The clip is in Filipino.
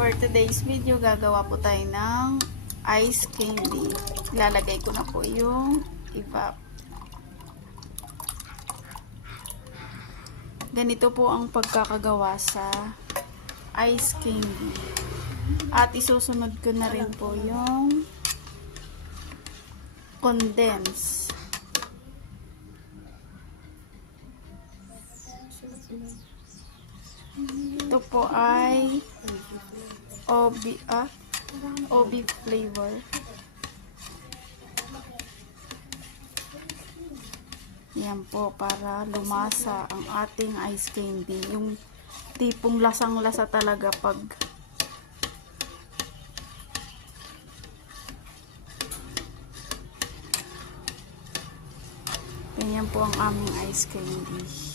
For today's video, gagawa po tayo ng ice candy. Ilalagay ko na po yung evap. Ganito po ang pagkakagawa sa ice candy. At isusunod ko na rin po yung condense. Ito po ay OB flavor. Yan po, para lumasa ang ating ice candy. Yung tipong lasang-lasa talaga pag ganyan po ang aming ice candy.